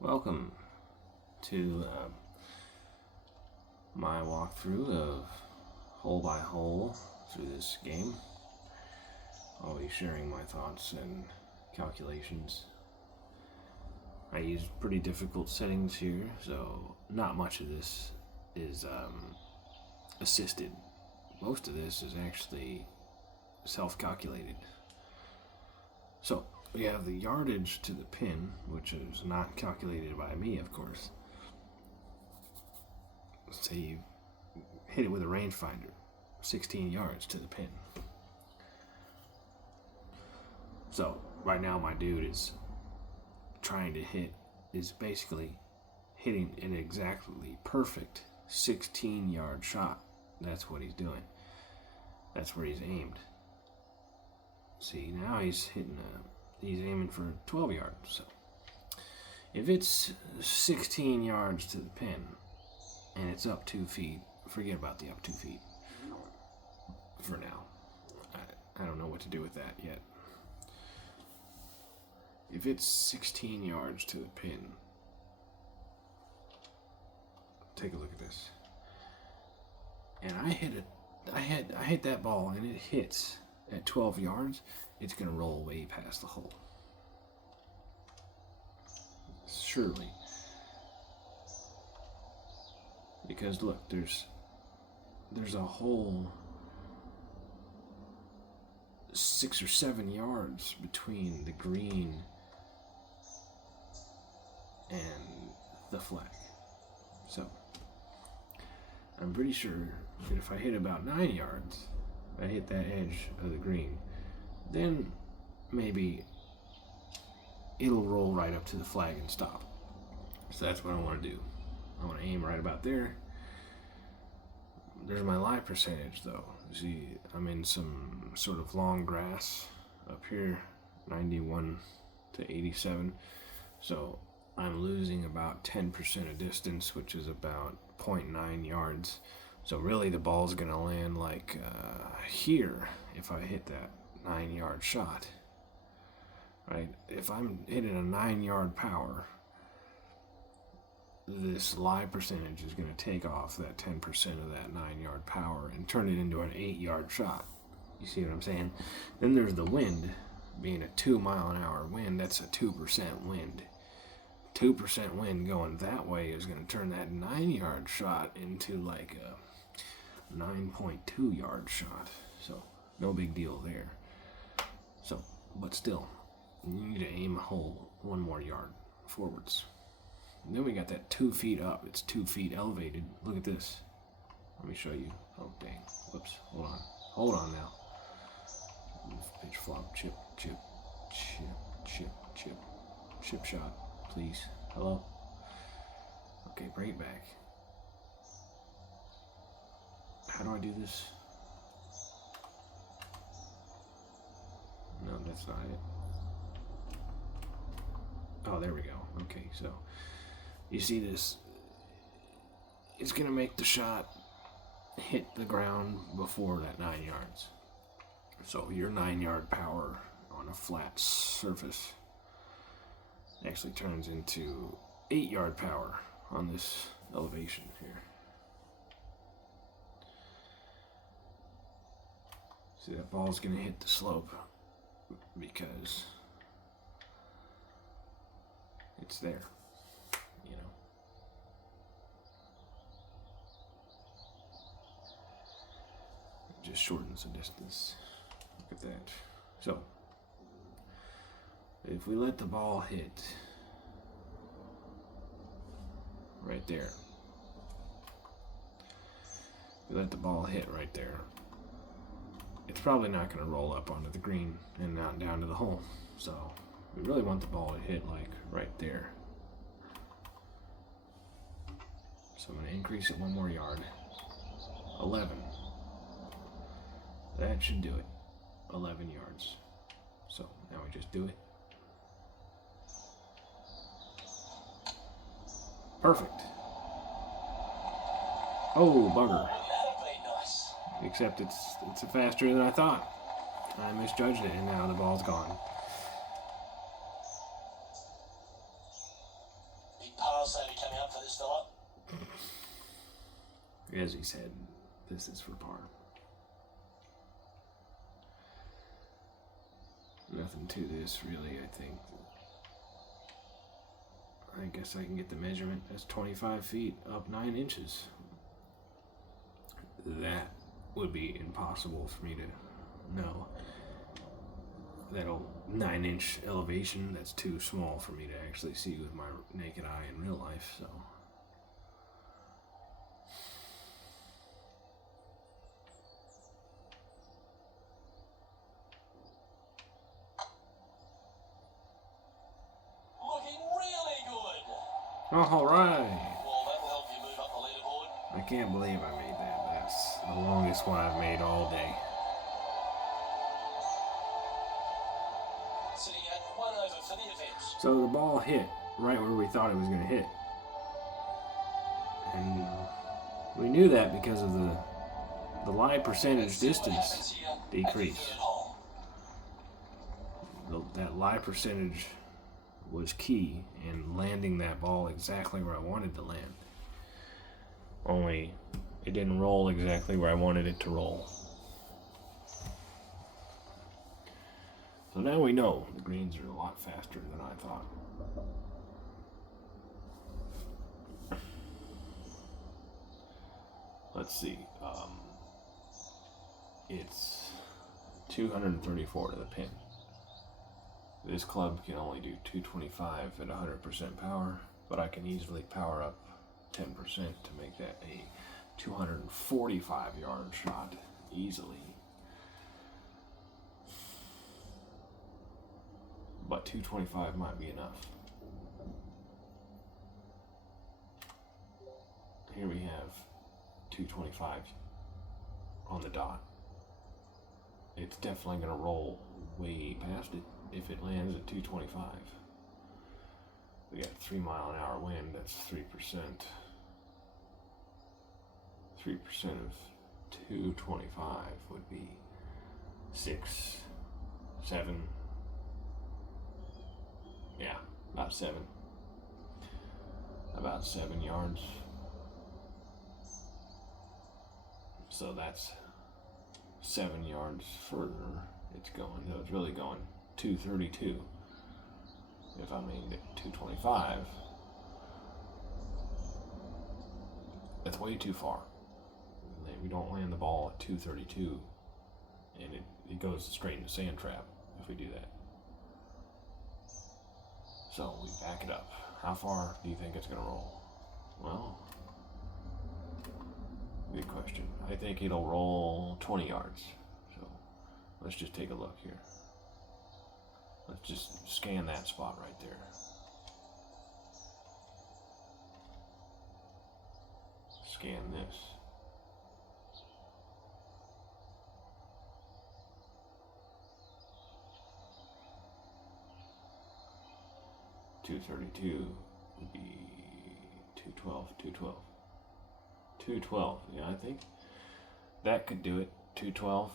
Welcome to my walkthrough of hole by hole through this game. Always sharing my thoughts and calculations. I use pretty difficult settings here, so not much of this is assisted. Most of this is actually self-calculated. So, we have the yardage to the pin, which is not calculated by me, of course. Say you hit it with a rangefinder, 16 yards to the pin. So, right now my dude is basically hitting an exactly perfect 16-yard shot. That's what he's doing. That's where he's aimed. See, now he's aiming for 12 yards. So if it's 16 yards to the pin and it's up 2 feet, forget about the up 2 feet for now. I don't know what to do with that yet. If it's 16 yards to the pin, take a look at this. And I hit that ball and it hits at 12 yards, it's going to roll way past the hole. Surely. Because look, there's a whole 6 or 7 yards between the green and the flag. So, I'm pretty sure that if I hit about 9 yards, I hit that edge of the green, then maybe it'll roll right up to the flag and stop. So that's what I want to do. I want to aim right about there. There's my lie percentage though. See, I'm in some sort of long grass up here, 91 to 87. So I'm losing about 10% of distance, which is about 0.9 yards. So really the ball's going to land like here if I hit that 9-yard shot. Right? If I'm hitting a 9-yard power, this lie percentage is going to take off that 10% of that 9-yard power and turn it into an 8-yard shot. You see what I'm saying? Then there's the wind. Being a 2-mile-an-hour wind, that's a 2% wind. 2% wind going that way is going to turn that 9-yard shot into like a 9.2 yard shot. So no big deal there. So, but still, you need to aim a hole 1 more yard forwards. And then we got that 2 feet up. It's 2 feet elevated. Look at this. Let me show you. Oh dang. Whoops. Hold on now. Pitch flop. Chip shot. Please. Hello? Okay, bring it back. How do I do this? No, that's not it. Oh, there we go. Okay, so you see this? It's gonna make the shot hit the ground before that 9 yards. So your 9-yard power on a flat surface actually turns into 8-yard power on this elevation here. See, that ball's going to hit the slope because it's there, you know. It just shortens the distance. Look at that. So, if we let the ball hit right there, it's probably not going to roll up onto the green and not down to the hole. So we really want the ball to hit like right there. So I'm going to increase it 1 more yard. 11. That should do it. 11 yards. So now we just do it. Perfect. Oh, bugger. Except it's faster than I thought. I misjudged it, and now the ball's gone. Charles say to come out for this fella? As he said, this is for par. Nothing to this, really, I think. I guess I can get the measurement. That's 25 feet up 9 inches. That would be impossible for me to know. That 9-inch elevation, that's too small for me to actually see with my naked eye in real life, so. Looking really good. All right. Well, that'll help you move up the leaderboard. I can't believe I made that. That's the longest one I've made all day. Sitting at 1 over for the event. So the ball hit right where we thought it was going to hit. And we knew that because of the lie percentage distance decrease. That lie percentage was key in landing that ball exactly where I wanted to land. Only it didn't roll exactly where I wanted it to roll. So now we know the greens are a lot faster than I thought. Let's see. It's 234 to the pin. This club can only do 225 at 100% power, but I can easily power up 10% to make that a 245 yard shot easily. But 225 might be enough. Here we have 225 on the dot. It's definitely going to roll way past it if it lands at 225. We got 3 mile an hour wind, that's 3%. 3% of 225 would be 6, 7. Yeah, about 7. About 7 yards. So that's 7 yards further it's going. So it's really going 232. If I aimed at 225, that's way too far. We don't land the ball at 232, and it goes straight into sand trap if we do that. So we back it up. How far do you think it's going to roll? Well, good question. I think it'll roll 20 yards. So let's just take a look here. Let's just scan that spot right there. Scan this. .232 would be 212, 212. 212, yeah, I think that could do it. 212.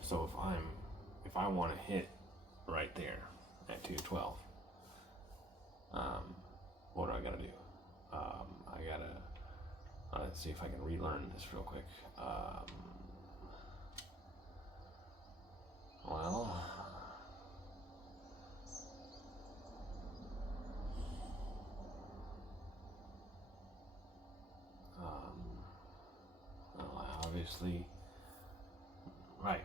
So if I want to hit right there at 212, what do I gotta do? I gotta let's see if I can relearn this real quick. Well, obviously, right,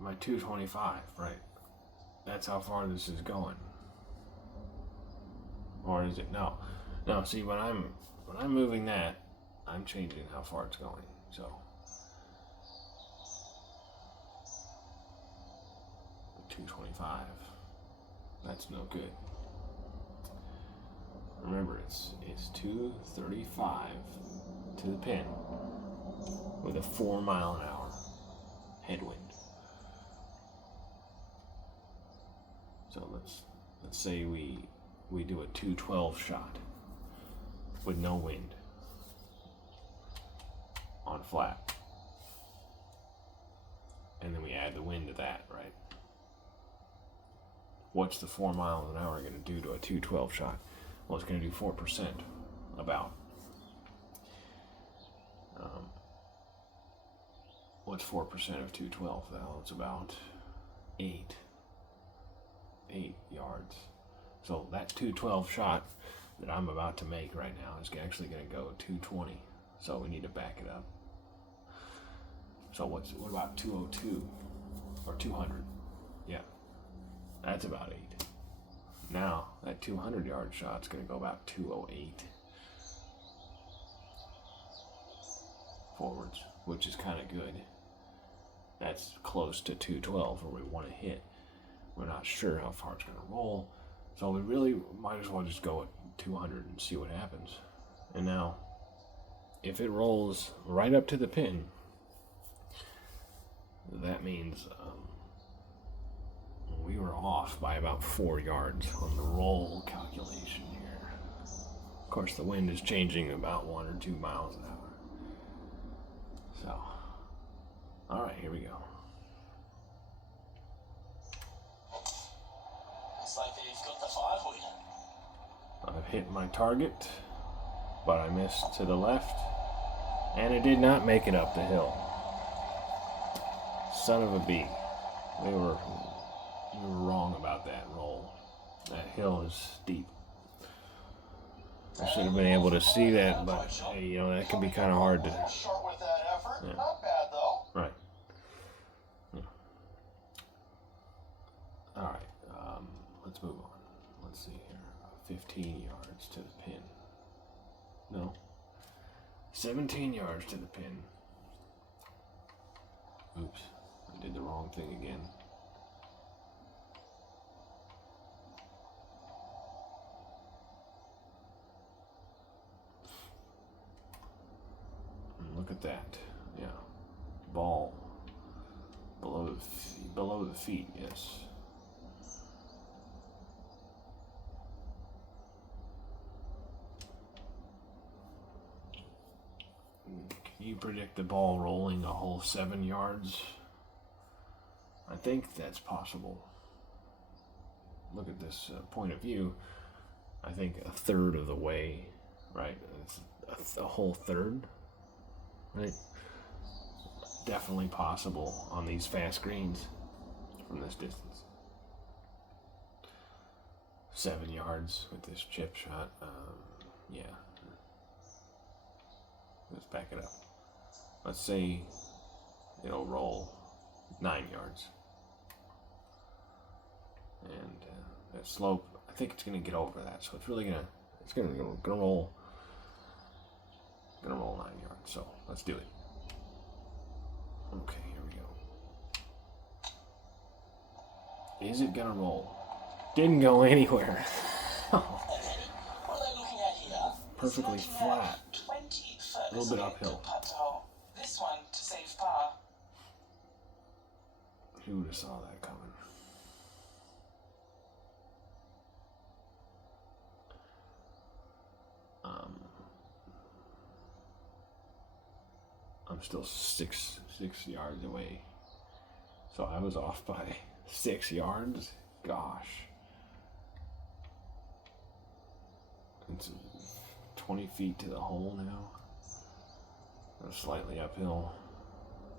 my 225, right, that's how far this is going. Or is it? No, see, when I'm moving that, I'm changing how far it's going, so 225, that's no good. Remember, it's 235 to the pin with a 4 mile an hour headwind. So let's say we do a 212 shot with no wind on flat. And then we add the wind to that, right? What's the 4 miles an hour going to do to a 212 shot? Well, it's going to do 4% about. What's 4% of 212? Well, it's about 8 yards. So that 212 shot that I'm about to make right now is actually going to go 220. So we need to back it up. So what about 202 or 200? Yeah, that's about 8. Now that 200-yard shot's going to go about 208 forwards, which is kind of good. That's close to 212 where we want to hit. We're not sure how far it's going to roll, so we really might as well just go at 200 and see what happens. And now, if it rolls right up to the pin, that means we were off by about 4 yards on the roll calculation here. Of course, the wind is changing about 1 or 2 miles an hour. So, all right, here we go. Looks like they've got the 5 wood. I've hit my target, but I missed to the left, and it did not make it up the hill. Son of a bee. We were wrong about that roll. That hill is steep. I should have been able to see that, but hey, you know, that can be kind of hard to. Short with that effort. Yeah. Not bad though. Right. Yeah. All right. Let's move on. Let's see here. 15 yards to the pin. No. 17 yards to the pin. Oops. I did the wrong thing again. Look at that. Yeah. Ball. Below the feet, yes. Can you predict the ball rolling a whole 7 yards? I think that's possible. Look at this point of view. I think a third of the way, right? It's a whole third, right? Definitely possible on these fast greens from this distance. 7 yards with this chip shot. Yeah. Let's back it up. Let's say it'll roll 9 yards. And that slope, I think it's gonna get over that. So it's really gonna roll 9 yards. So let's do it. Okay, here we go. Is it gonna roll? Didn't go anywhere. What are they looking at here? Perfectly flat. 21st. A little bit uphill. Putt hole. This one to save par. Who would have saw that coming? I'm still six yards away. So I was off by 6 yards. Gosh. It's 20 feet to the hole now. Slightly uphill.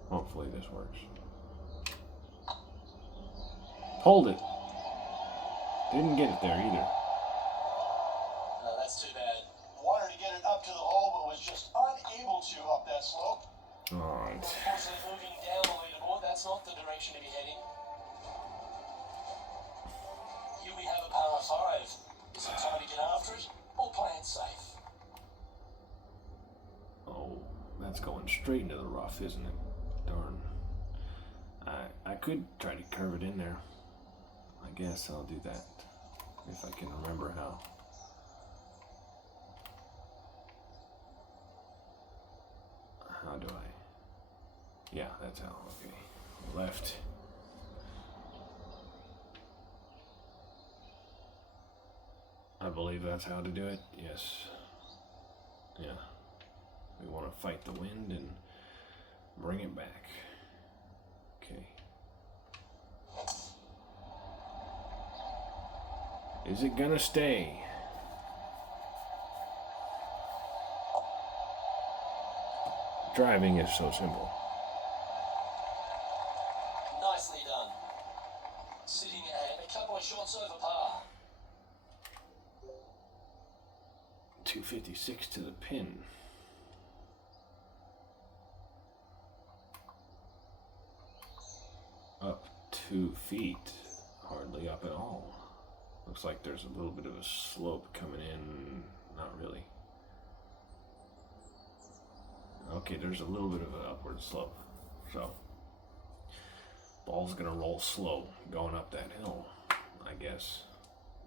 Hopefully this works. Hold it. Didn't get it there either. No, that's too bad. Wanted to get it up to the hole, but was just unable to up that slope. Alright. Unfortunately, moving down the leaderboard, that's not the direction to be heading. Here we have a par 5. Is it time to get after it, or play it safe? Oh, that's going straight into the rough, isn't it? Darn. I could try to curve it in there. I guess I'll do that. If I can remember how. How do I? Yeah, that's how. Okay. Left. I believe that's how to do it. Yes. Yeah. We want to fight the wind and bring it back. Okay. Is it gonna stay? Driving is so simple. Nicely done. Sitting at a couple of shots over par. 256 to the pin. Up 2 feet. Hardly up at all. Looks like there's a little bit of a slope coming in. Not really. Okay, there's a little bit of an upward slope. So, ball's gonna roll slow going up that hill, I guess.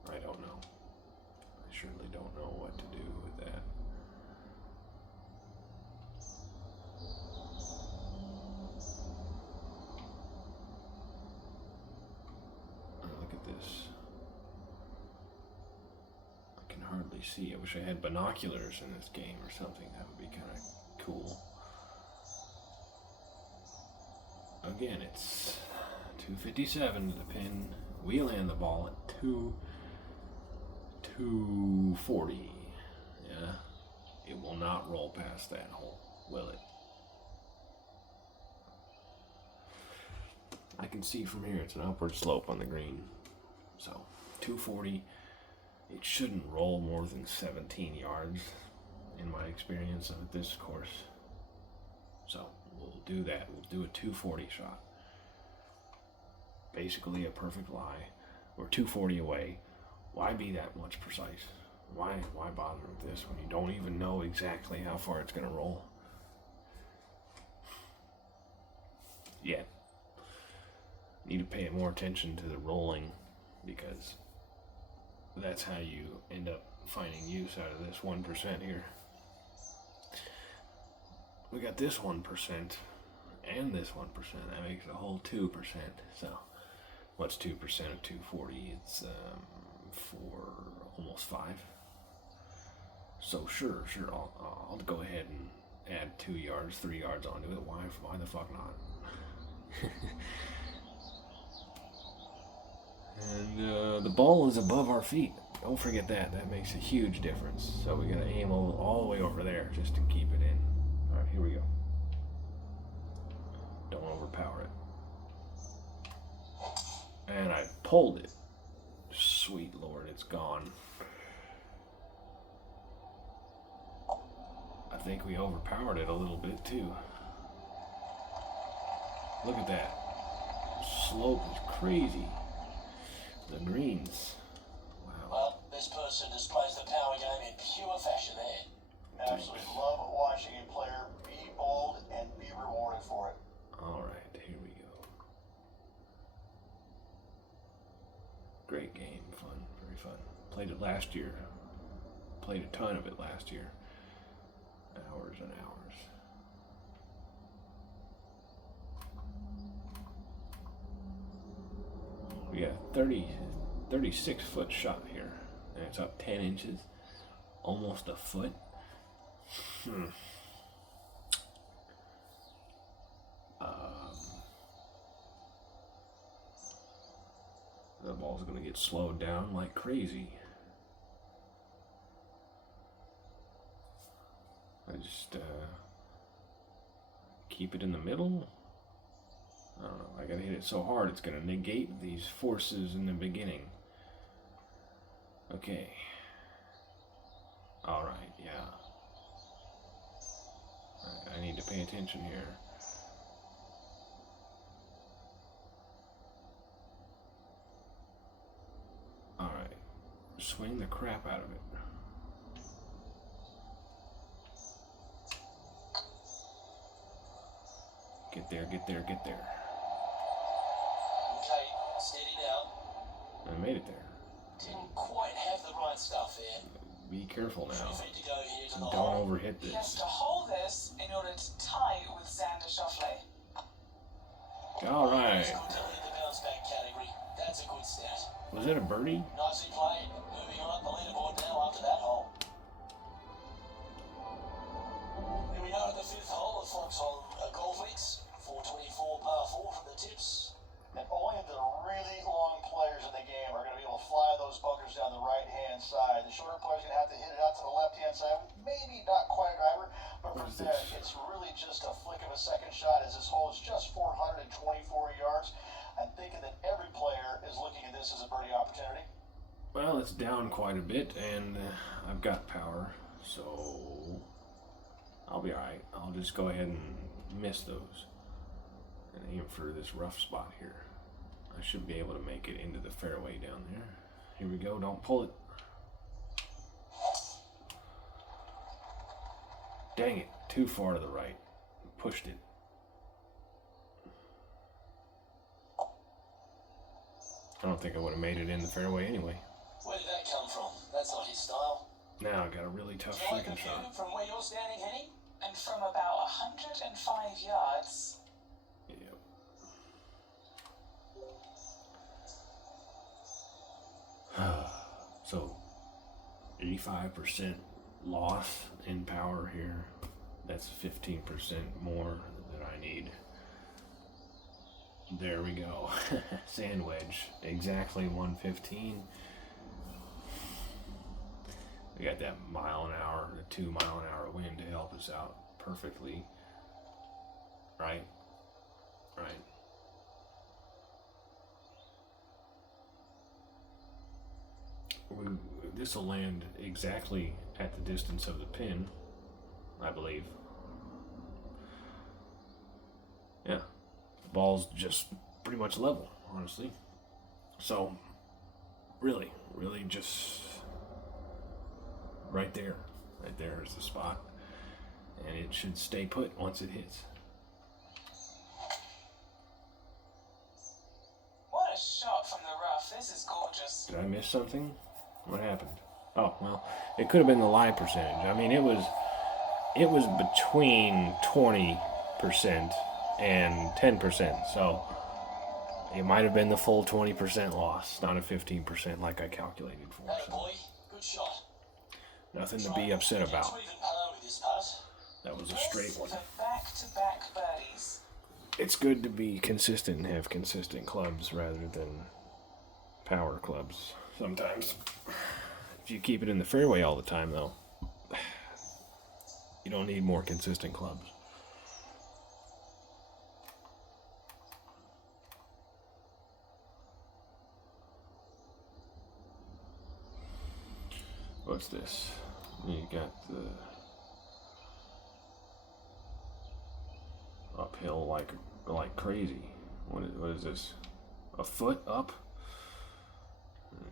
I don't know. I surely don't know what to do with that. Look at this. I can hardly see. I wish I had binoculars in this game or something. That would be kind of cool. Again, it's 257 to the pin. We land the ball at 240. Yeah. It will not roll past that hole, will it? I can see from here it's an upward slope on the green. So 240. It shouldn't roll more than 17 yards in my experience of this course. So we'll do that. We'll do a 240 shot. Basically a perfect lie. We're 240 away. Why be that much precise? Why bother with this when you don't even know exactly how far it's going to roll? Yeah. Need to pay more attention to the rolling, because that's how you end up finding use out of this 1% here. We got this 1% and this 1%. That makes a whole 2%. So, what's 2% of 240? It's 4, almost 5. So sure, I'll go ahead and add 2 yards, 3 yards onto it. Why the fuck not? And the ball is above our feet. Don't forget that. That makes a huge difference. So we gotta aim all the way over there just to keep it in. All right, here we go. Don't overpower it. And I pulled it. Sweet Lord, it's gone. I think we overpowered it a little bit too. Look at that. Slope is crazy. The greens. Wow. Well, this person displays the power game in pure fashion there. Absolutely love watching a player be bold and be rewarded for it. All right, here we go. Great game, fun, very fun. Played it last year. Played a ton of it last year. Hours and hours. We got a 36 foot shot here, and it's up 10 inches, almost a foot. The ball's gonna get slowed down like crazy. I just keep it in the middle. I don't know. I gotta hit it so hard it's gonna negate these forces in the beginning. Okay. All right. Yeah. I need to pay attention here. All right. Swing the crap out of it. Get there, get there, get there. Okay, steady now. I made it there. Didn't quite have the right stuff there. Be careful 3 now. feet to go here to the Don't hole. overhit He has this. to hold this in order to tie with Xander Schauffele. All right. It's good to lead the bounce back category. That's a good stat. Was it a birdie? Nicely played. Moving on up the leaderboard now after that hole. it's down quite a bit, and I've got power, so I'll be alright. I'll just go ahead and miss those and aim for this rough spot here. I should be able to make it into the fairway down there. Here we go, don't pull it. Dang it, too far to the right. Pushed it. I don't think I would have made it in the fairway anyway. Where did that come from? That's not his style. Now I got a really tough Do you like freaking the view shot. from where you're standing, Henny? And from about 105 yards. Yep. So, 85% loss in power here. That's 15% more that I need. There we go. Sand wedge. Exactly 115. We got that mile an hour, the 2 mile an hour wind to help us out perfectly. Right? Right. This will land exactly at the distance of the pin, I believe. Yeah. The ball's just pretty much level, honestly. So, really just right there. Right there is the spot. And it should stay put once it hits. What a shot from the rough. This is gorgeous. Did I miss something? What happened? Oh, well, it could have been the lie percentage. I mean, it was between 20% and 10%. So it might have been the full 20% loss, not a 15% like I calculated for. Hey, So boy, good shot. nothing to be upset about. Get to even par with this putt. That was a straight one. For back-to-back birdies. It's good to be consistent and have consistent clubs rather than power clubs sometimes. If you keep it in the fairway all the time, though, you don't need more consistent clubs. What's this? You got the uphill like crazy. What is this? A foot up?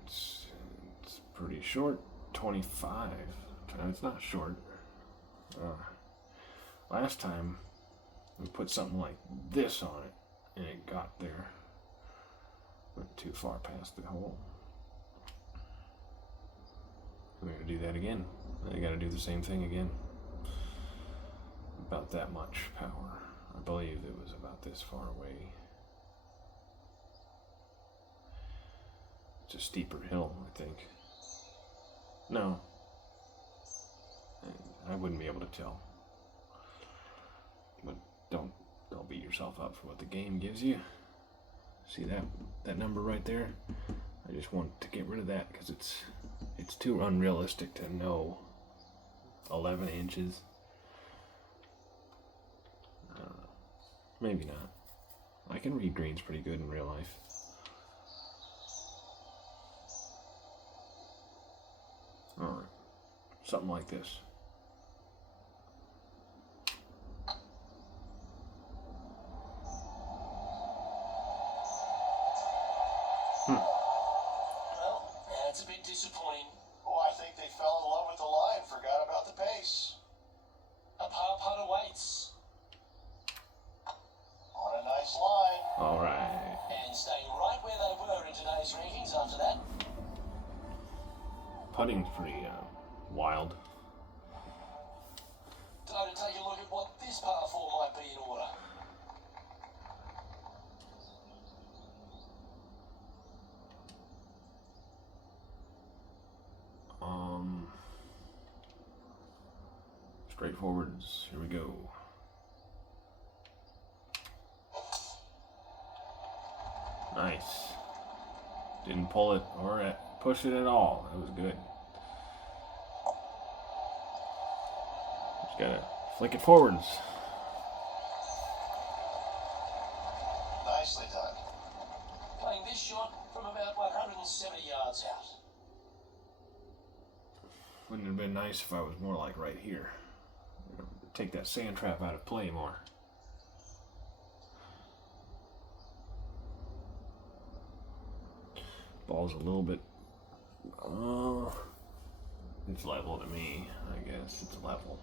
It's pretty short. 25. It's not short. Last time we put something like this on it and it got there. Went too far past the hole. We're gonna do that again. I gotta do the same thing again. About that much power. I believe it was about this far away. It's a steeper hill, I think. No. I wouldn't be able to tell. But don't beat yourself up for what the game gives you. See that number right there? I just want to get rid of that because it's too unrealistic to know 11 inches. I don't know. Maybe not. I can read greens pretty good in real life. Alright. Something like this. Well, that's a bit disappointing. Oh, I think they fell in love with the line, forgot about the pace. A par putt awaits. On a nice line. Alright. And staying right where they were in today's rankings after that. Putting's pretty wild. Time to take a look at what this par 4 might be in order. Straightforwards. Here we go. Nice. Didn't pull it or push it at all. That was good. Just gotta flick it forwards. Nicely done. Playing this shot from about 170 yards out. Wouldn't it have been nice if I was more like right here? Take that sand trap out of play more. Ball's a little bit. It's level to me, I guess. It's level.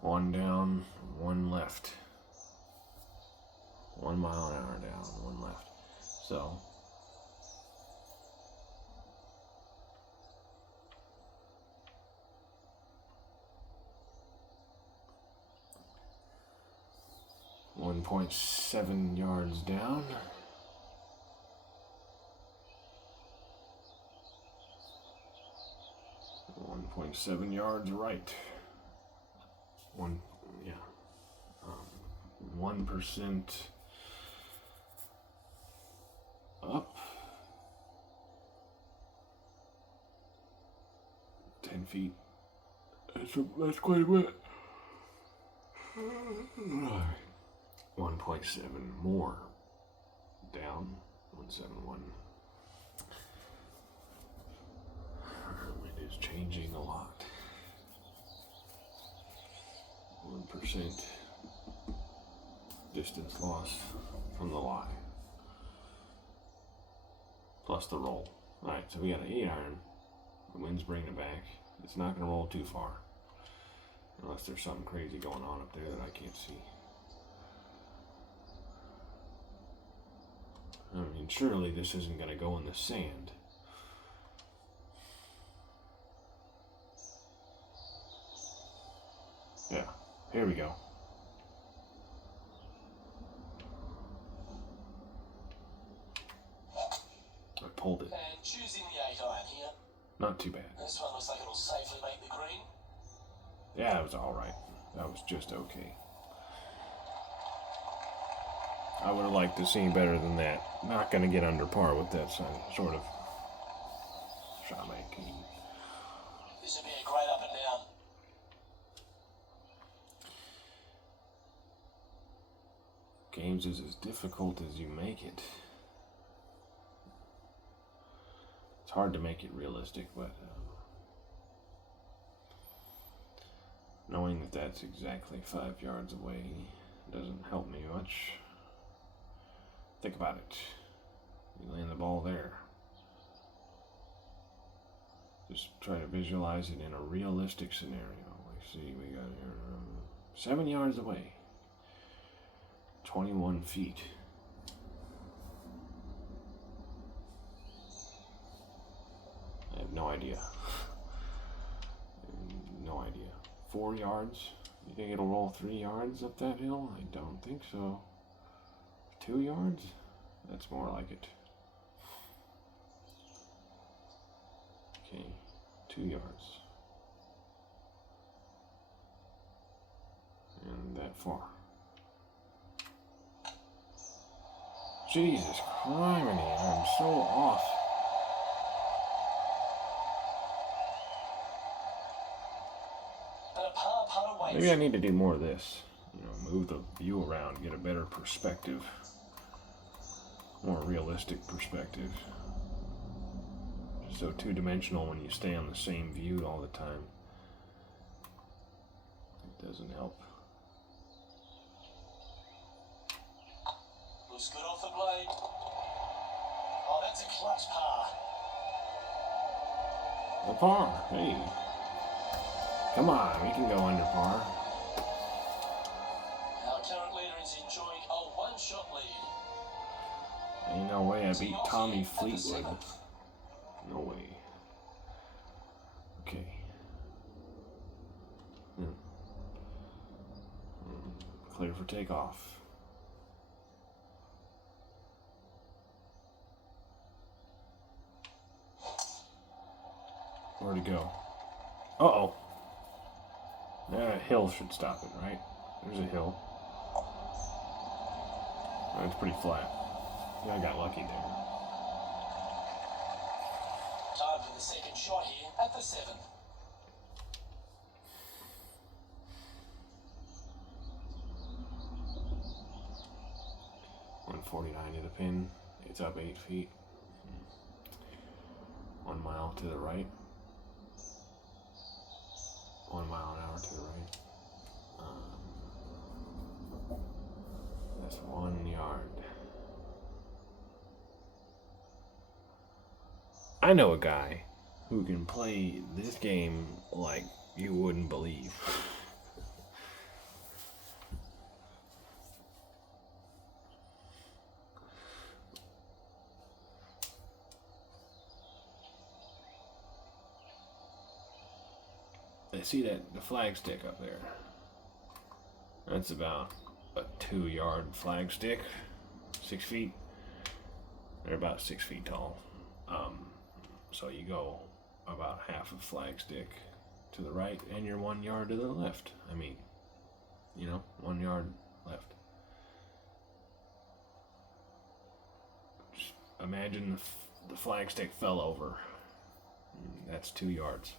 One down, one left. 1 mile an hour down, one left. So, .7 yards down. 1.7 yards right. 1% up. 10 feet. That's quite a bit. 1.7 more down. 171. Wind is changing a lot. 1% distance loss from the lie. Plus the roll. Alright, so we got an 8-iron. The wind's bringing it back. It's not going to roll too far. Unless there's something crazy going on up there that I can't see. I mean, surely this isn't going to go in the sand. Yeah, here we go. I pulled it. And choosing the 8-iron here. Not too bad. This one looks like it'll safely make the green. Yeah, it was alright. That was just okay. I would have liked to see better than that. Not going to get under par with that sort of shot making. This would be a great up and down. Games is as difficult as you make it. It's hard to make it realistic, but knowing that that's exactly 5 yards away doesn't help me much. Think about it. You land the ball there. Just try to visualize it in a realistic scenario. Let's see, we got here 7 yards away. 21 feet. I have no idea. No idea. 4 yards? You think it'll roll 3 yards up that hill? I don't think so. 2 yards? That's more like it. Okay, 2 yards. And that far. Jesus criminy, I'm so off. And a par putt awaits. Maybe I need to do more of this. You know, move the view around, get a better perspective. More realistic perspective. So two-dimensional when you stay on the same view all the time. It doesn't help. Looks good off the blade. Oh, that's a clutch par. The par, hey. Come on, we can go under par. Our current leader is enjoying a one-shot lead. Ain't no way I beat Tommy Fleetwood. No way. Okay. Clear for takeoff. Where'd it go? Uh-oh. A hill should stop it, right? There's a hill. It's pretty flat. Yeah, I got lucky there. Time for the second shot here at the 7th. 149 to the pin. It's up 8 feet. 1 mile to the right. 1 mile an hour to the right. That's 1 yard. I know a guy who can play this game like you wouldn't believe. I see that the flag stick up there. That's about a 2-yard flag stick, 6 feet. They're about 6 feet tall. So you go about half a flag stick to the right, and you're 1 yard to the left. I mean, 1 yard left. Just imagine the flag stick fell over. That's 2 yards.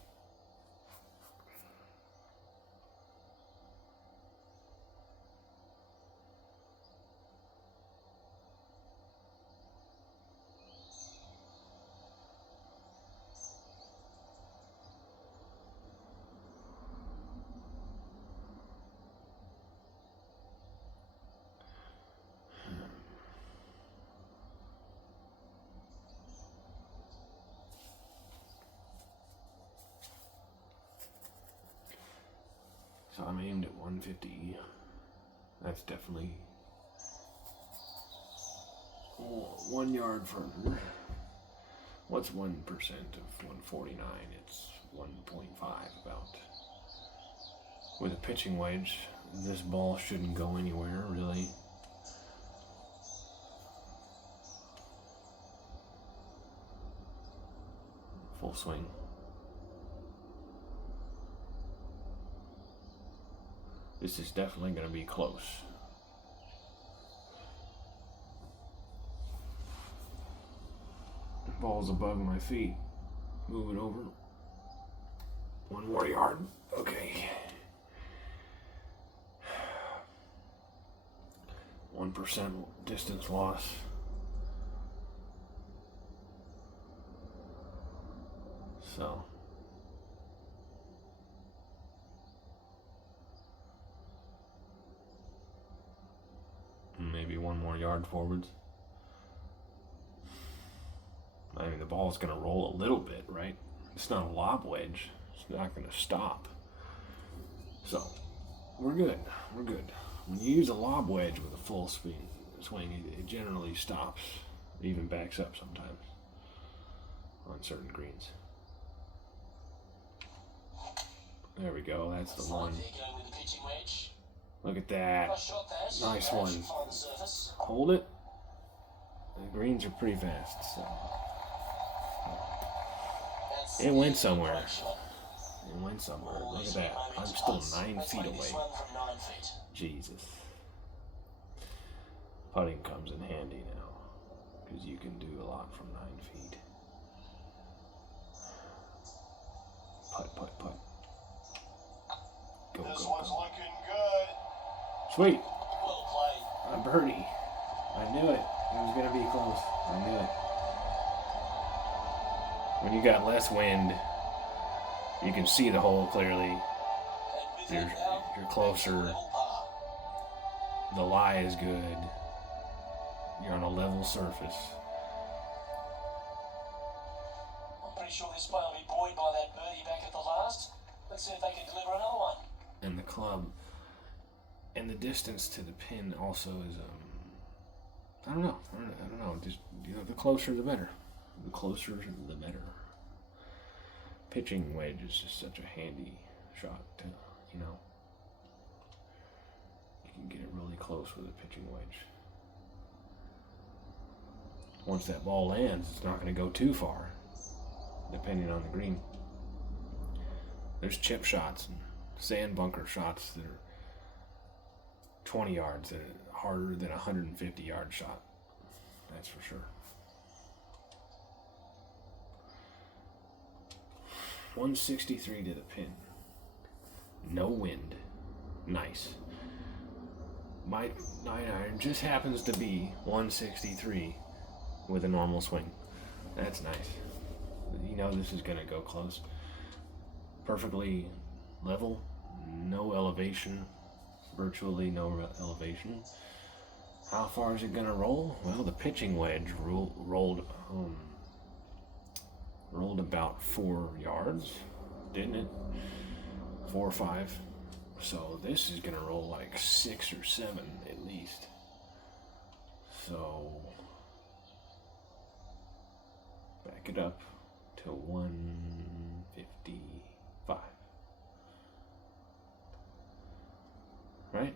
So I'm aimed at 150. That's definitely 1 yard further. What's 1% of 149? It's 1.5 about. With a pitching wedge, this ball shouldn't go anywhere, really. Full swing. This is definitely going to be close. Ball's above my feet. Move it over. 1 more yard. Okay. 1% distance loss. So. Maybe 1 more yard forwards. I mean, the ball's going to roll a little bit, right? It's not a lob wedge. It's not going to stop. So, we're good. We're good. When you use a lob wedge with a full swing, it generally stops. It even backs up sometimes on certain greens. There we go. That's the one. Look at that. Nice one. Hold it. The greens are pretty fast, so. It went somewhere. It went somewhere. Look at that. I'm still 9 feet away. Jesus. Putting comes in handy now, because you can do a lot from 9 feet. Putt, putt, putt. Go, This go, one's go. looking good. Sweet. Well played. A birdie. I knew it. It was going to be close. I knew it. When you got less wind, you can see the hole clearly. You're closer. The lie is good. You're on a level surface. I'm pretty sure this play will be buoyed by that birdie back at the last. Let's see if they can deliver another one. And the club and the distance to the pin also is I don't know. Just the closer the better. The closer the better. Pitching wedge is just such a handy shot to, you can get it really close with a pitching wedge. Once that ball lands, it's not going to go too far, depending on the green. There's chip shots and sand bunker shots that are 20 yards that are harder than a 150-yard shot. That's for sure. 163 to the pin. No wind. Nice. my 9-iron just happens to be 163 with a normal swing. That's nice. You know this is gonna go close. Perfectly level, no elevation, virtually no elevation. How far is it gonna roll? Well, the pitching wedge rolled about 4 yards, didn't it? 4 or 5. So this is gonna roll like 6 or 7 at least. So back it up to 155. Right?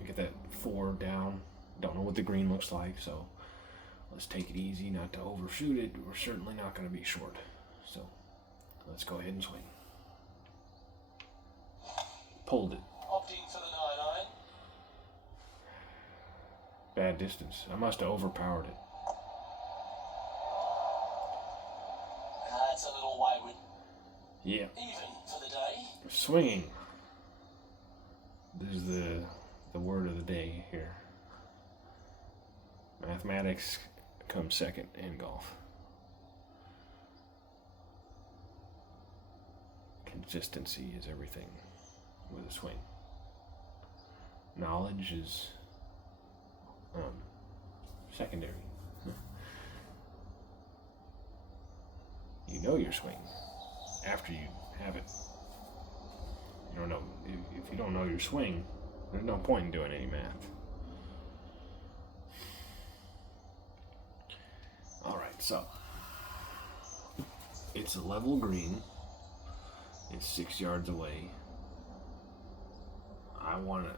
You get that 4 down. Don't know what the green looks like, so let's take it easy not to overshoot it. We're certainly not going to be short. So let's go ahead and swing. Pulled it. Opting for the 9-iron. Bad distance. I must have overpowered it. That's a little wayward. Yeah. Even for the day. Swinging. This is the word of the day here. Mathematics comes second in golf. Consistency is everything with a swing. Knowledge is secondary. You know your swing after you have it. You don't know if you don't know your swing. There's no point in doing any math. All right, so it's a level green. It's 6 yards away. I want it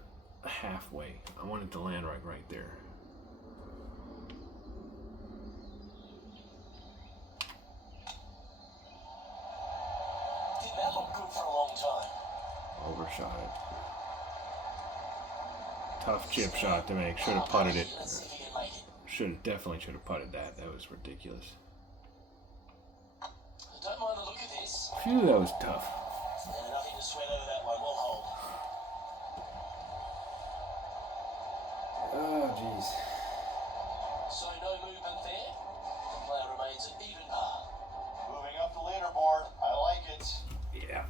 halfway. I want it to land right there. Did that look good for a long time? Overshot it. Tough chip shot to make. Should have putted it. Let's see if he can make it. Definitely should have putted that. That was ridiculous. Don't mind the look of this. Phew, that was tough. Nothing to sweat over that one. We'll hold. Oh, jeez. So no movement there. The player remains at even par. Moving up the leaderboard. I like it. Yeah.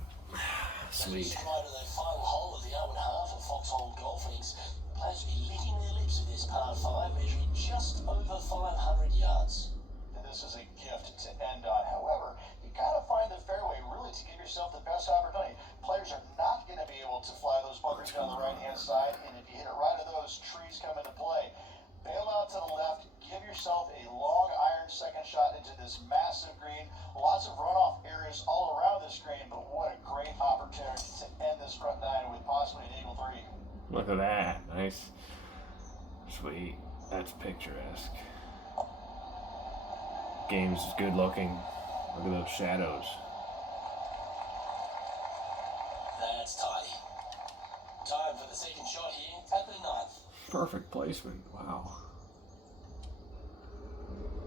Sweet. Right to the final hole of the Owen half of Foxhole Golf Links. Players will be licking their lips with this par 5, measuring just over 500 yards. And this is a gift to end on. However, you gotta find the fairway really to give yourself the best opportunity. Players are not gonna be able to fly those bunkers down the right-hand side, and if you hit it right at those trees come into play, bail out to the left, give yourself a long iron second shot into this massive green. Lots of runoff areas all around this green, but what a great opportunity to end this front nine with possibly an eagle 3. Look at that. Nice. Sweet. That's picturesque. Game's good looking. Look at those shadows. That's tidy. Time for the second shot here at the 9th. Perfect placement. Wow.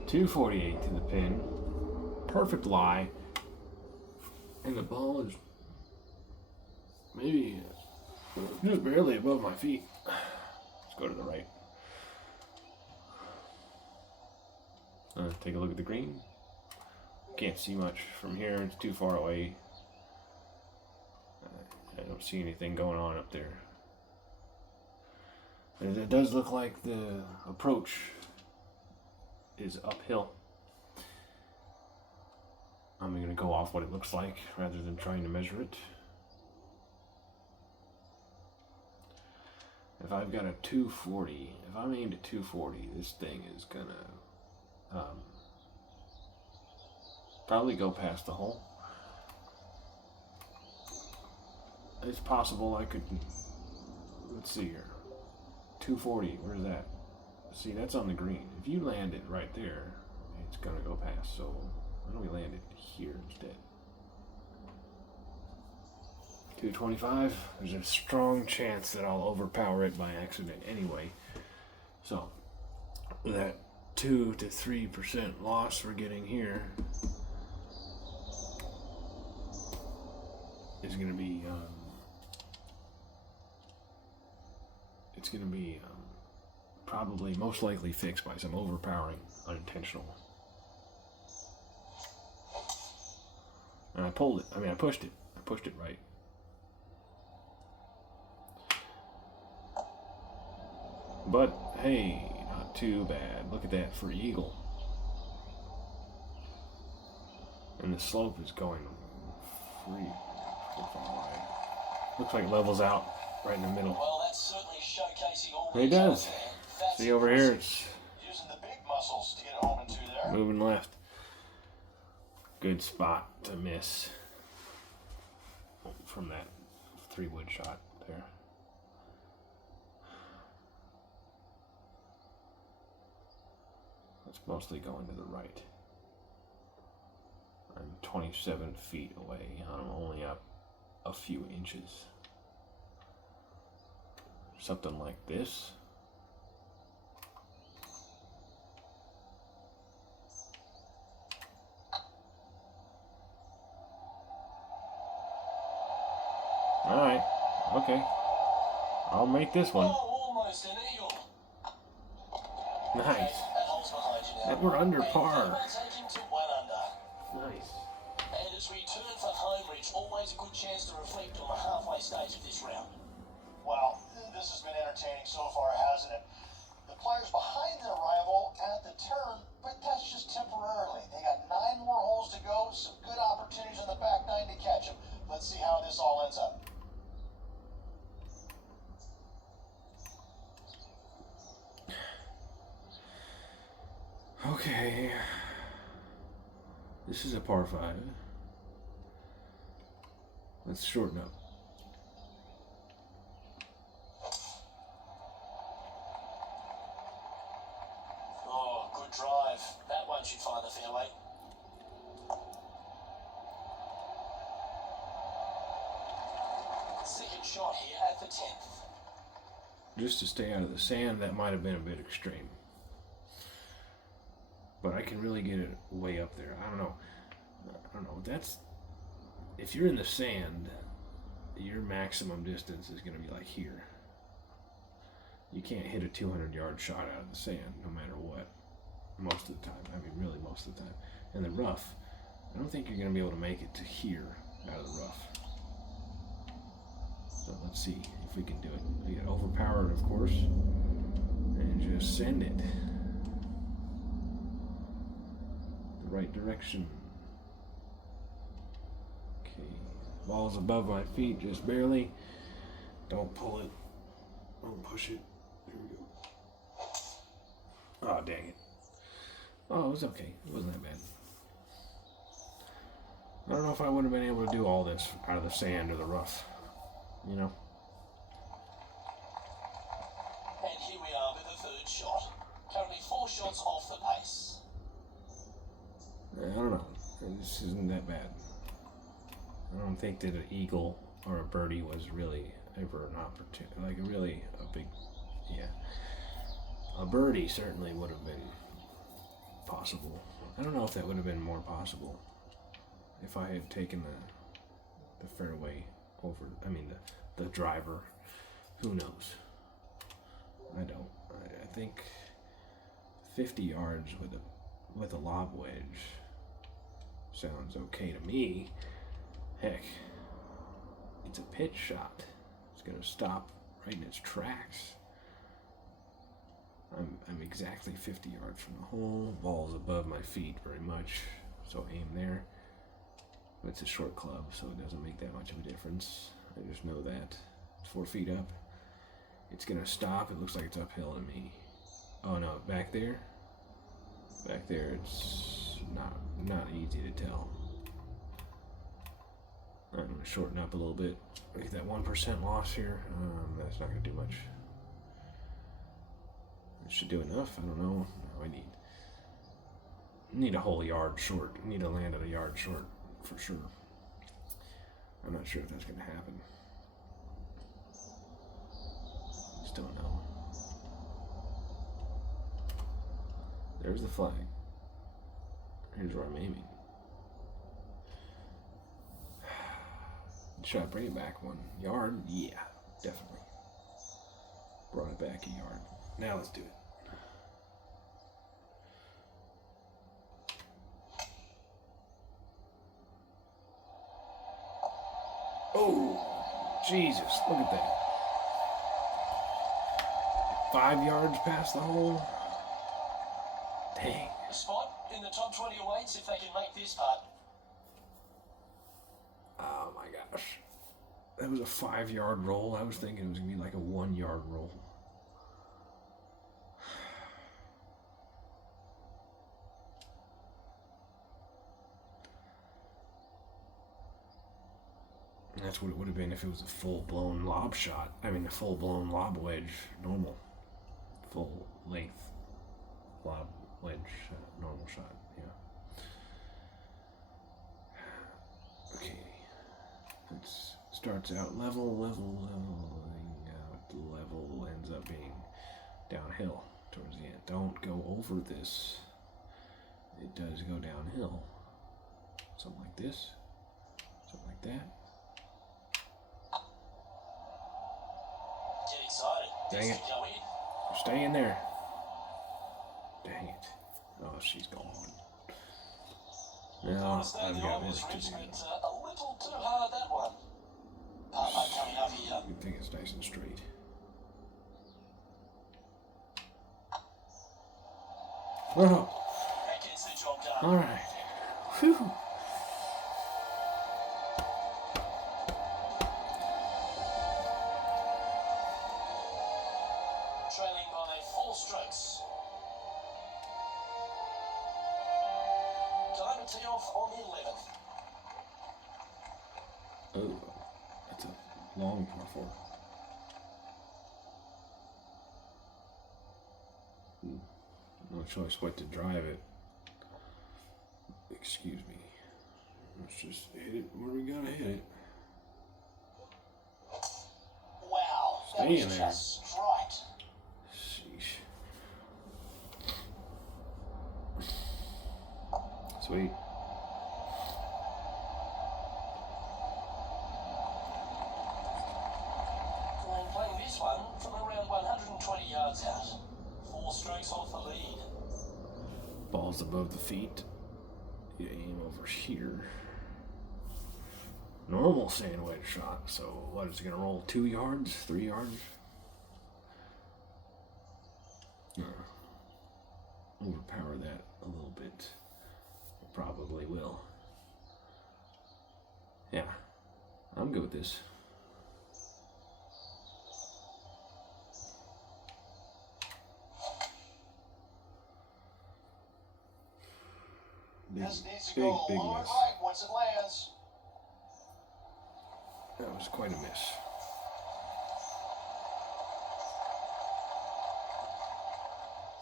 248 to the pin. Perfect lie. And the ball is maybe just barely above my feet. Let's go to the right. Take a look at the green. Can't see much from here. It's too far away. I don't see anything going on up there. And it does look like the approach is uphill. I'm going to go off what it looks like rather than trying to measure it. If I've got a 240, if I'm aimed at 240, this thing is going to probably go past the hole. It's possible I could, let's see here, 240, where's that? See, that's on the green. If you land it right there, it's gonna go past, so why don't we land it here instead? 225, there's a strong chance that I'll overpower it by accident anyway. So, that 2 to 3% loss we're getting here is going to be it's going to be probably most likely fixed by some overpowering unintentional. And I pulled it. I mean, I pushed it. I pushed it right. But hey, not too bad. Look at that for eagle. And the slope is going pretty far away. Looks like it levels out right in the middle. Well, that's certainly showcasing all It these does. odds there. That's See over here, it's Using the big muscles to get home into there. moving left. Good spot to miss from that 3-wood shot there. It's mostly going to the right. I'm 27 feet away. I'm only up a few inches. Something like this. Alright, okay. I'll make this one. Oh, almost an eagle. Nice. That hole's behind you now. And we're under par. We'll take him to 1 under. Nice. And as we turn for home, Rich, always a good chance to reflect on the halfway stage of this round. Well, this has been entertaining so far, hasn't it? The players behind their rival at the turn, but that's just temporarily. They got 9 more holes to go, some good opportunities on the back 9 to catch them. Let's see how this all ends up. Okay. This is a par 5. Let's shorten up. Oh, good drive. That one should find the fairway. Second shot here at the 10th. Just to stay out of the sand, that might have been a bit extreme. But I can really get it way up there. I don't know. That's, if you're in the sand, your maximum distance is going to be like here. You can't hit a 200-yard shot out of the sand, no matter what. Most of the time. I mean, really most of the time. And the rough, I don't think you're going to be able to make it to here out of the rough. So let's see if we can do it. We get overpowered, of course, and just send it the right direction. Okay, ball's above my feet just barely. Don't pull it. Don't push it. There we go. Oh, dang it. Oh, it was okay. It wasn't that bad. I don't know if I would have been able to do all this out of the sand or the rough. You know? And here we are with the 3rd shot. Currently 4 shots off the pace. I don't know. This isn't that bad. I don't think that an eagle or a birdie was really ever an opportunity. Like, really a big. Yeah. A birdie certainly would have been possible. I don't know if that would have been more possible if I had taken the fairway over. I mean, the driver. Who knows? I don't. I think 50 yards with a lob wedge sounds okay to me. Heck, it's a pitch shot. It's gonna stop right in its tracks. I'm exactly 50 yards from the hole. Ball's above my feet very much, so aim there. But it's a short club, so it doesn't make that much of a difference. I just know that. It's 4 feet up. It's gonna stop. It looks like it's uphill to me. Oh no, back there? Back there, it's not easy to tell. I'm gonna shorten up a little bit. Get that 1% loss here. That's not gonna do much. It should do enough. I don't know. No, I need a whole yard short. I need to land at a yard short for sure. I'm not sure if that's gonna happen. Just don't know. There's the flag. Here's where I'm aiming. Should I bring it back 1 yard? Yeah, definitely. Brought it back a yard. Now let's do it. Oh, Jesus, look at that. 5 yards past the hole. Dang. A spot in the top 20 awaits if they can make this putt. Oh my gosh. That was a 5-yard roll. I was thinking it was going to be like a 1-yard roll. And that's what it would have been if it was a full-blown lob shot. I mean, a full-blown lob wedge, normal. Full-length lob wedge, normal shot, yeah. Okay. It starts out leveling out. The level ends up being downhill towards the end. Don't go over this. It does go downhill. Something like this. Something like that. Get excited. Dang it. Go in. Stay in there. Dang it. Oh, she's gone. Now, I've got work to do. A little too hard, that one. Par coming up here. Good thing it's nice and straight. Oh, That gets the job done. all right. Whew. Trailing by 4 strokes. Time to tee off on the 11th. Oh, that's a long par 4. No choice but to drive it. Excuse me. Let's just hit it where we gotta hit it. Wow, that Stay was in there. just right. Sheesh. Sweet. And playing this one from around 120 yards out. 4 strokes off the lead. Balls above the feet. You aim over here. Normal sand wedge shot. So what is it gonna roll? 2 yards? 3 yards? Overpower that a little bit. It probably will. Yeah. I'm good with this. This needs to Big, go big a little miss. right once it lands. That was quite a miss.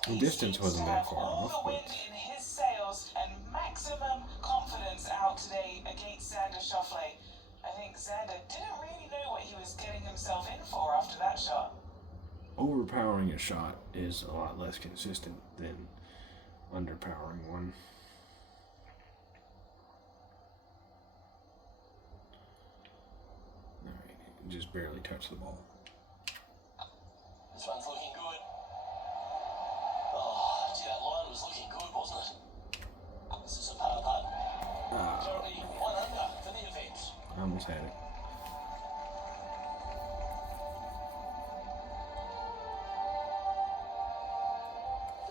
The distance wasn't that far all off, the wind but in his sails and maximum confidence out today against Xander Schauffele. I think Xander didn't really know what he was getting himself in for after that shot. overpowering a shot is a lot less consistent than underpowering one. Alright, just barely touch the ball. This one's looking good. Oh, gee, that line was looking good, wasn't it? This is a par putt. Currently 1 under for the event. I almost had it.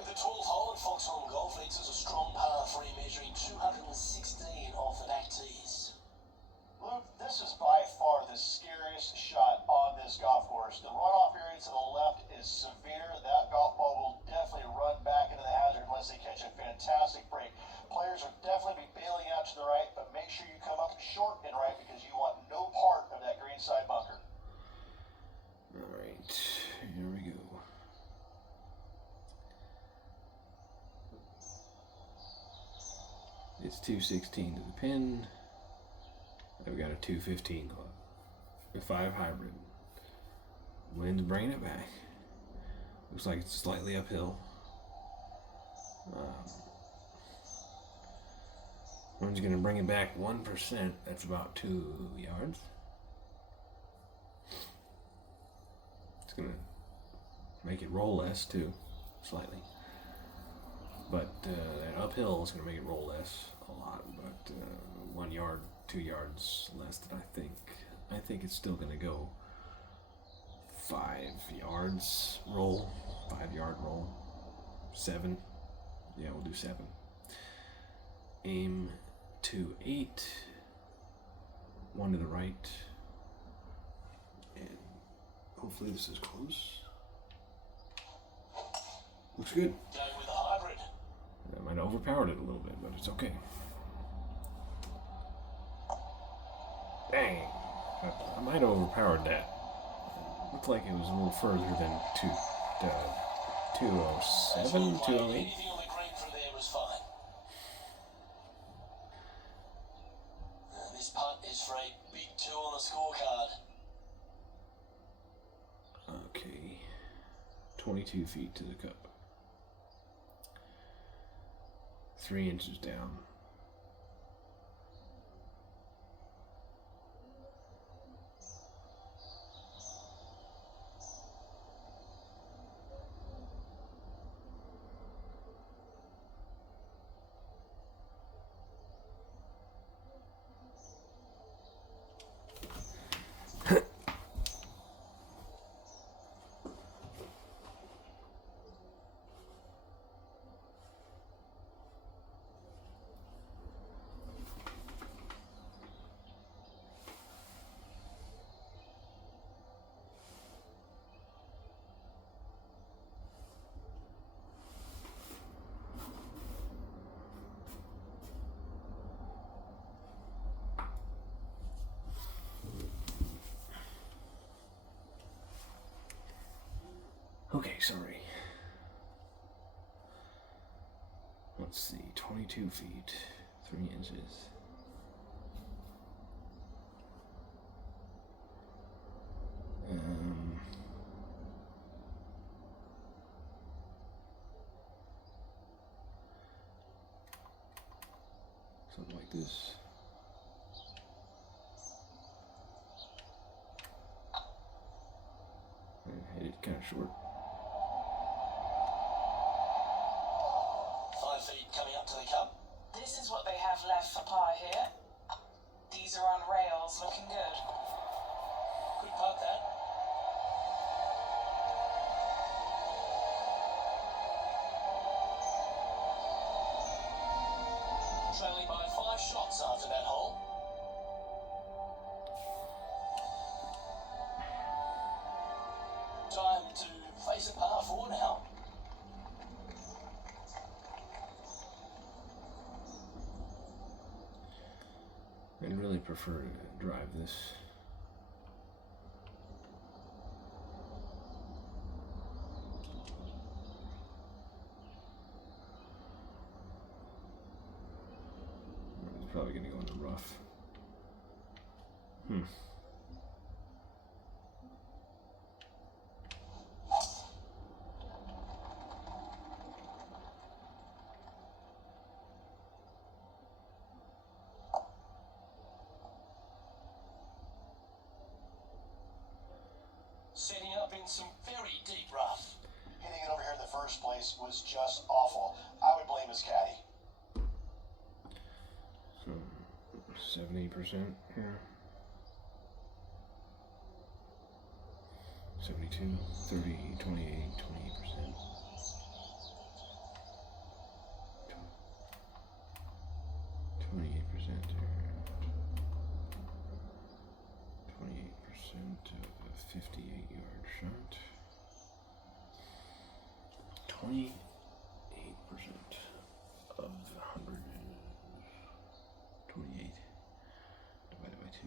The 12th hole at Foxhole Golf Links is a strong par 3 measuring 216 off the back tees. Luke, this is by far the scariest shot on this golf course. The runoff area to the left is severe. That golf ball will definitely run back into the hazard unless they catch a fantastic break. Players will definitely be bailing out to the right, but make sure you come up short and right because you want no part of that greenside bunker. Alright, here we go. It's 216 to the pin. I've got a 215 club. A 5 hybrid. Wind's bringing it back. Looks like it's slightly uphill. Wind's going to bring it back 1%. That's about 2 yards. It's going to make it roll less too, slightly. But that uphill is going to make it roll less a lot. But 1 yard, 2 yards less than I think. I think it's still going to go 5 yards roll, 5 yard roll, 7. Yeah, we'll do 7. Aim to 8, 1 to the right, and hopefully this is close. Looks good. Going with the hybrid. I might have overpowered it a little bit, but it's okay. Dang, I might have overpowered that. Looked like it was a little further than 207, 208. Anything on the green from there was fine. This putt is for a big 2 on the scorecard. Okay, 22 feet to the cup. 3 inches down. Okay, sorry. Let's see, 22 feet, 3 inches. Something like this. And hit it kind of short. 5 feet coming up to the cup. This is what they have left for par here. These are on rails, looking good. Good putt that. Trailing by 5 shots after that hole. Time to face a par 4 now. I'd really prefer to drive this. It's probably going to go in the rough. Setting up in some very deep rough. Hitting it over here in the first place was just awful. I would blame his caddy. So, 70% here. 72, 30, 28, 28%. 28% here. 28% of a 58-yard shot. 28% of 100 is 28 divided by 2,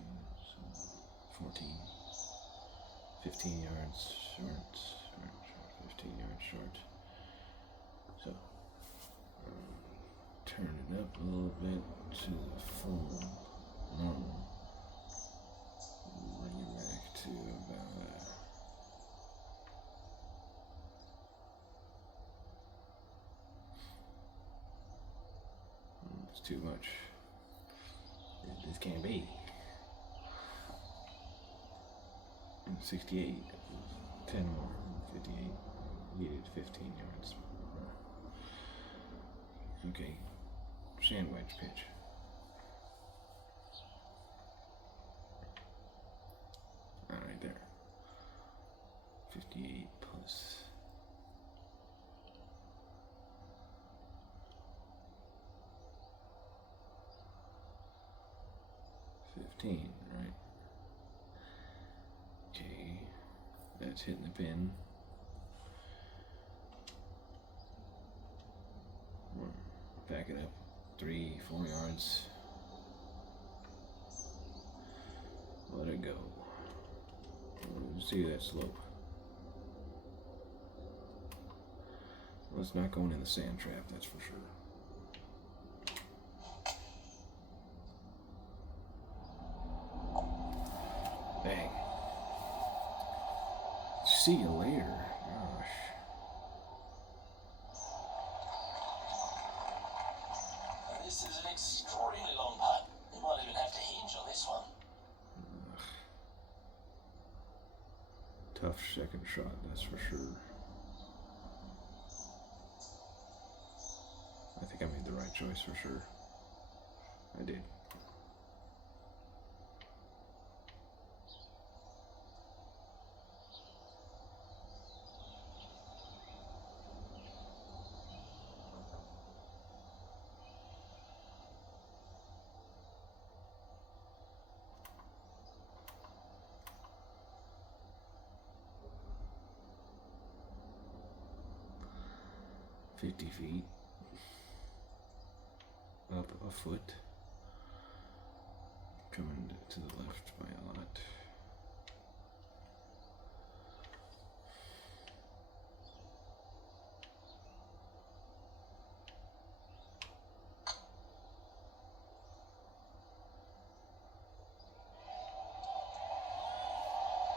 so 14. 15 yards short, 15 yards short. So, turn it up a little bit to the full normal. Bring it back to about it's too much. This can't be. 68, 10 more, 58. He did 15 yards. Okay. Sand wedge pitch. Alright, there. 58 plus. Right? Okay, that's hitting the pin. Back it up 3-4 yards. Let it go. See that slope. Well, it's not going in the sand trap, that's for sure. Bang. See you later. Gosh. This is an extremely long putt. You might even have to hinge on this one. Tough second shot, that's for sure. I think I made the right choice for sure. I did. $50 feet. Up a foot. Coming to the left by a lot.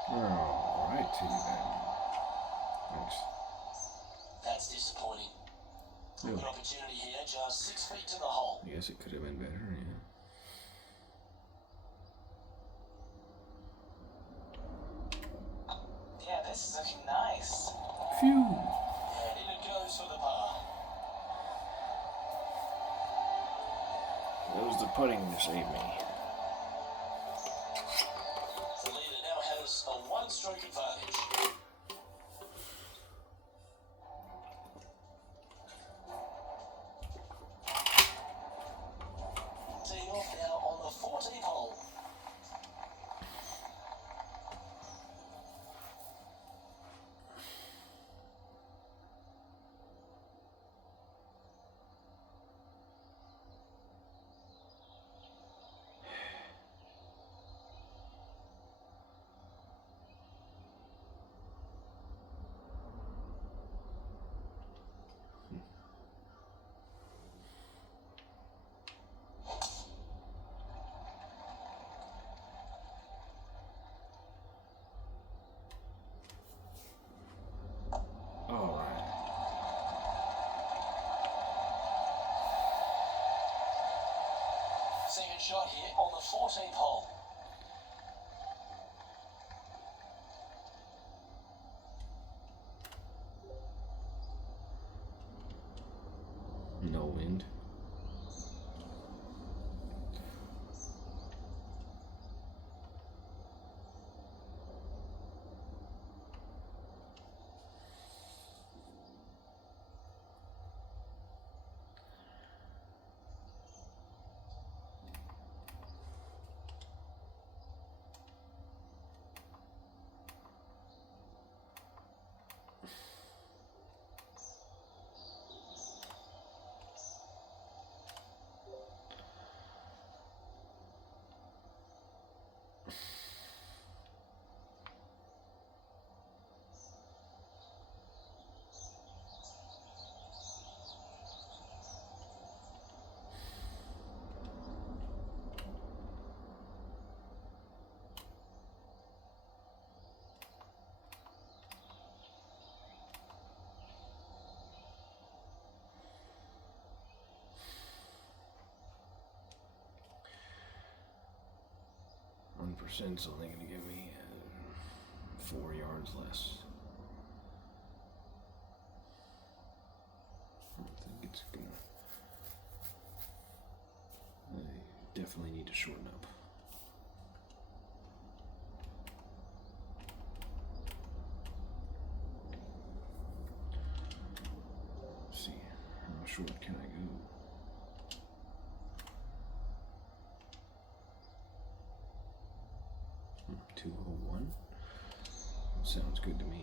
All right, to you then. Thanks. That's disappointing. Really? Good opportunity here, just 6 feet to the hole. I guess it could have been better, yeah. Yeah, this is looking nice. Phew! And in it goes for the par. That was the putting that saved me. The leader now has a one-stroke advantage. Teeing off now on the 14th hole. All right. Second shot here on the 14th hole. No wind. Percent's only going to give me 4 yards less. definitely need to shorten up. Let's see, how short can I go? Hmm, 201? Sounds good to me.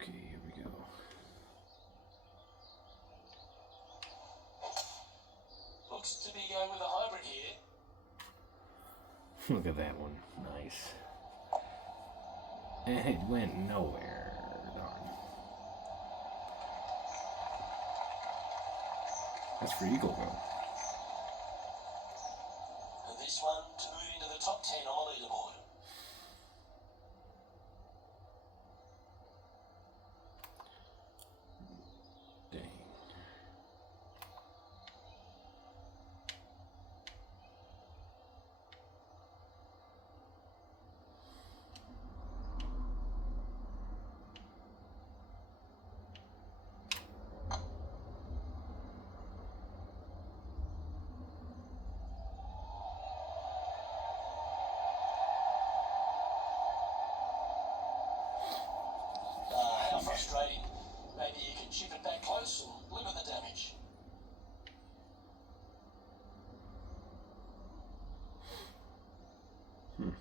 Okay, here we go. Looks to be going with a hybrid here. Look at that one. Nice. And it went nowhere. Darn. That's for Eagle though. And this one to move into the top 10 on the leaderboard. Dang. How frustrating. Maybe you can chip it back close and limit the damage. Ooh.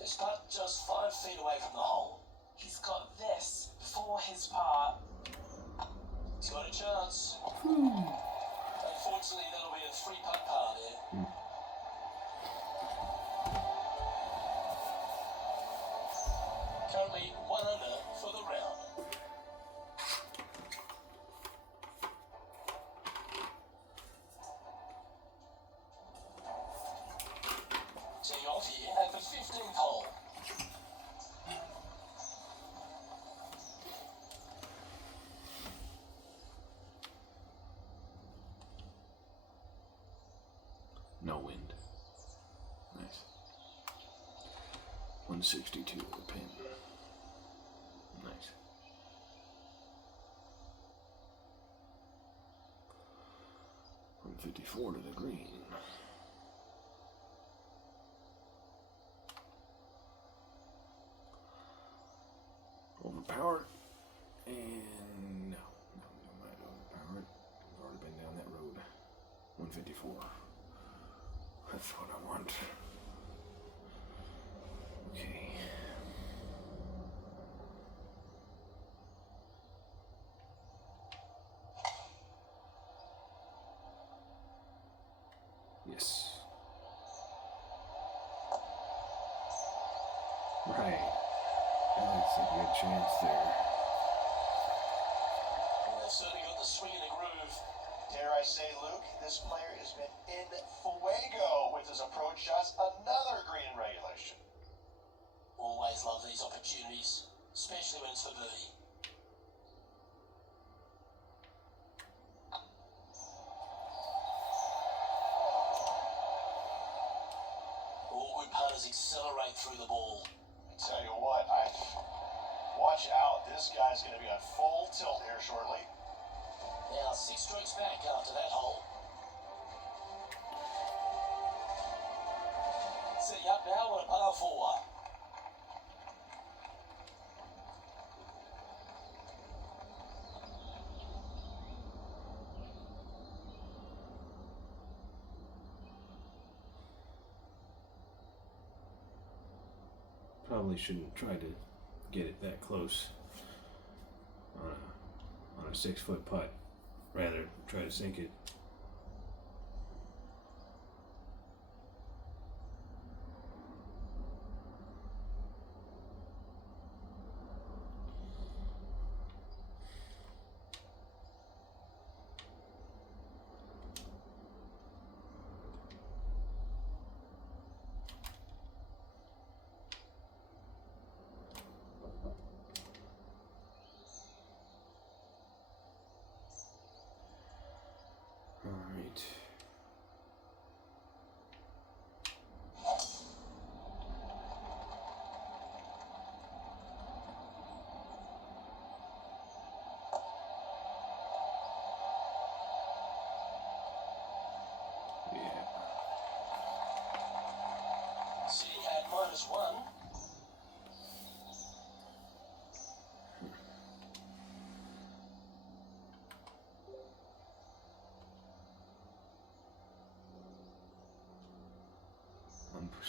This putt just 5 feet away from the hole. He's got this for his part. He's got a chance. Unfortunately, that'll be a 3-putt par there. Currently 1 under for the round. Teeing off here at the 15th hole. No wind. Nice. 162 with a pin. Nice. $154 to the green. Overpowered. And no, I'm not overpowered. I've already been down that road. 154. That's what I want. Okay. Yes. Right. That's a good chance there. Well, they've certainly got the swing and the groove. Dare I say, Luke, this player has been in fuego with his approach shots. Another green in regulation. Always love these opportunities, especially when it's for birdie. All good putters accelerate through the ball. I tell you what, watch out. This guy's going to be on full tilt here shortly. Now 6 strokes back after that hole. Setting up now on a par 4. Probably shouldn't try to get it that close on a 6-foot putt. Rather try to sink it.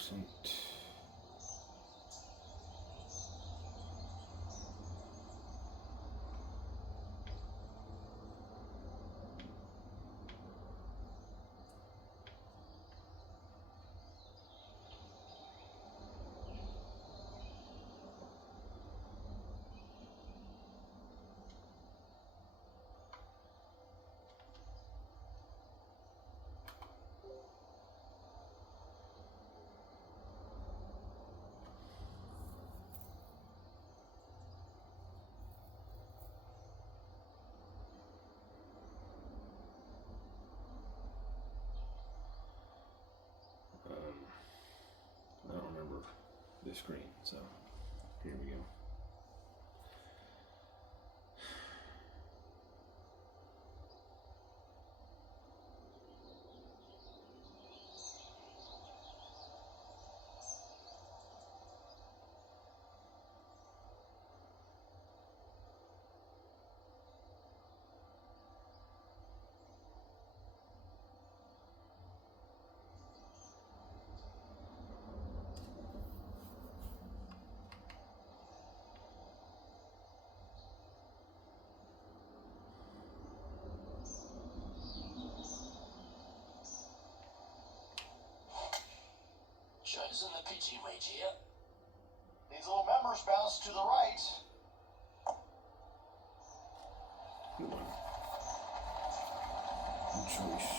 decent. I don't remember this screen, so here we go. Chosen the pitching wedge here. These little members bounce to the right. Good one. Good choice.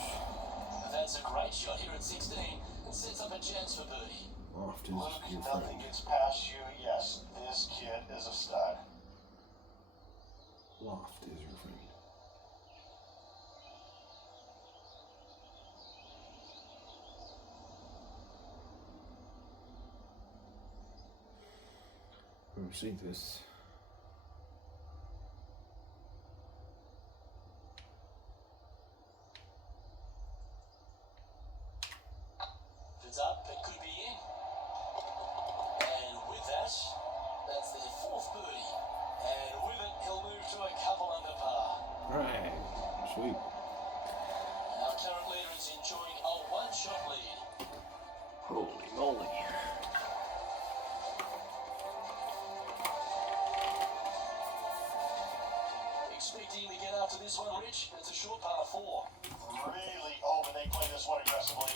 That's a great shot here at 16 and sets up a chance for birdie. Loft is Luke, your nothing friend. gets past you. Yes, this kid is a stud. Loft is your friend. We'll see this. If it's up, it could be in. And with that, that's their fourth birdie. And with it, he'll move to a couple under par. Alright, sweet. Our current leader is enjoying a one-shot lead. Holy moly. Expecting to get after this one, Rich. It's a short par 4. Really hoping they play this one aggressively.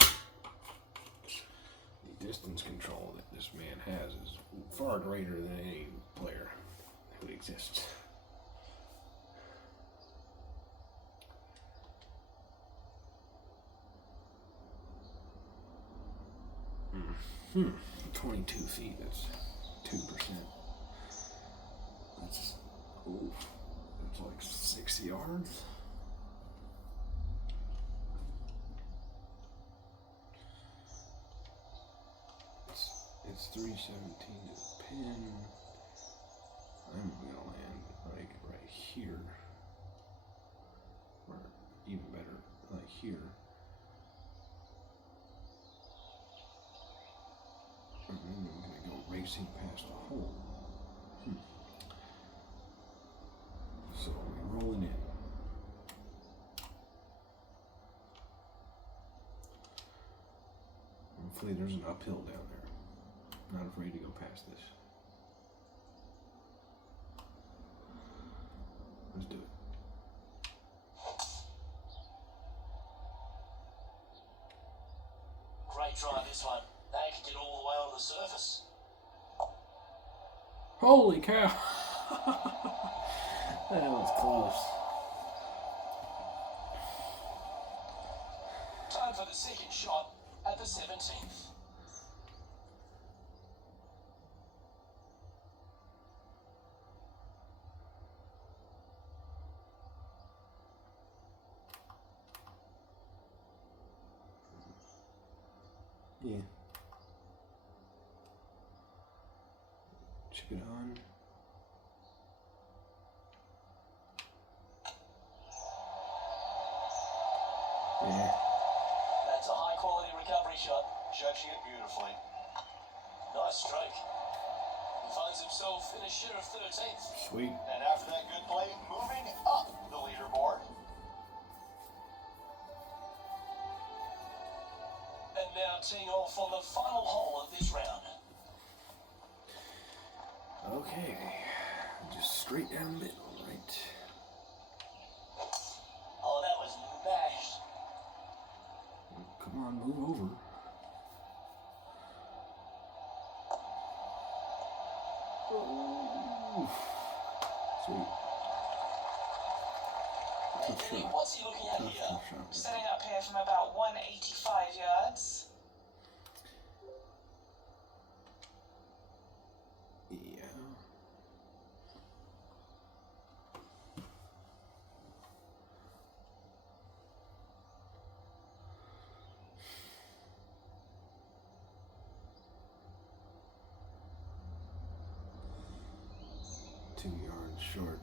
The distance control that this man has is far greater than any player who exists. Hmm. 22 feet, that's 2%. That's, oof. That's like 6 yards. It's 317 to the pin. I'm gonna land like right here. Or even better, like here. And then I'm gonna go racing past the hole. So we're rolling in. Hopefully there's an uphill down there. Not afraid to go past this. Let's do it. Great try this one. They could get all the way on the surface. Holy cow! That was close. Time for the second shot at the 17th. Yeah. Chip it on. Yeah. That's a high quality recovery shot. Judging it beautifully. Nice stroke. He finds himself in a share of 13th. Sweet. And after that good play, moving up the leaderboard. And now now teeing off on the final hole of this round. Okay, just straight down the middle, right? Oh, that was mashed. Come on, move over. Oh, sweet. Tough Anthony, shot. what's he looking at here? Tough shot. Setting up here from about 185 yards. Yeah. Two yards short.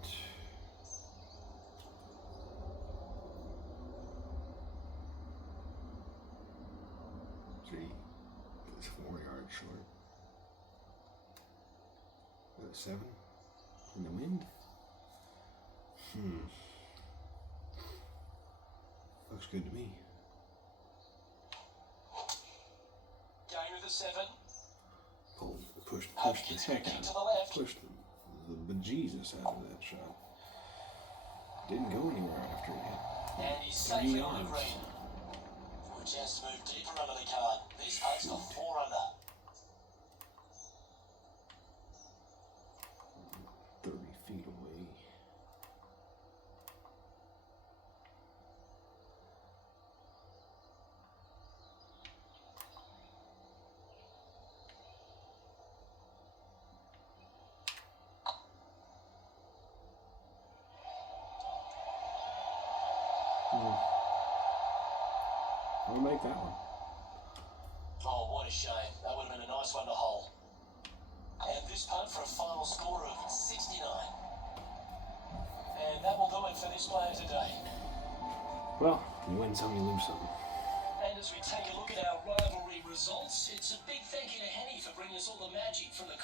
Gee, that's 4 yards short. 7 in the wind. Looks good to me. Going with the 7. Pulled, pushed the Hopkins heck kick out to of the left. pushed the bejesus out of that shot. Didn't go anywhere after it hit. And he's 3 safely on the yards. green. We'll just move deeper under the card. This putt's for 4 under. 30 feet away. I'll make that one. Oh, what a shame. That would have been a nice one to hole. And this putt for a final score of 69. And that will do it for this player today. Well, you win some, you lose some. And as we take a look at our rivalry results, it's a big thank you to Henny for bringing us all the magic from the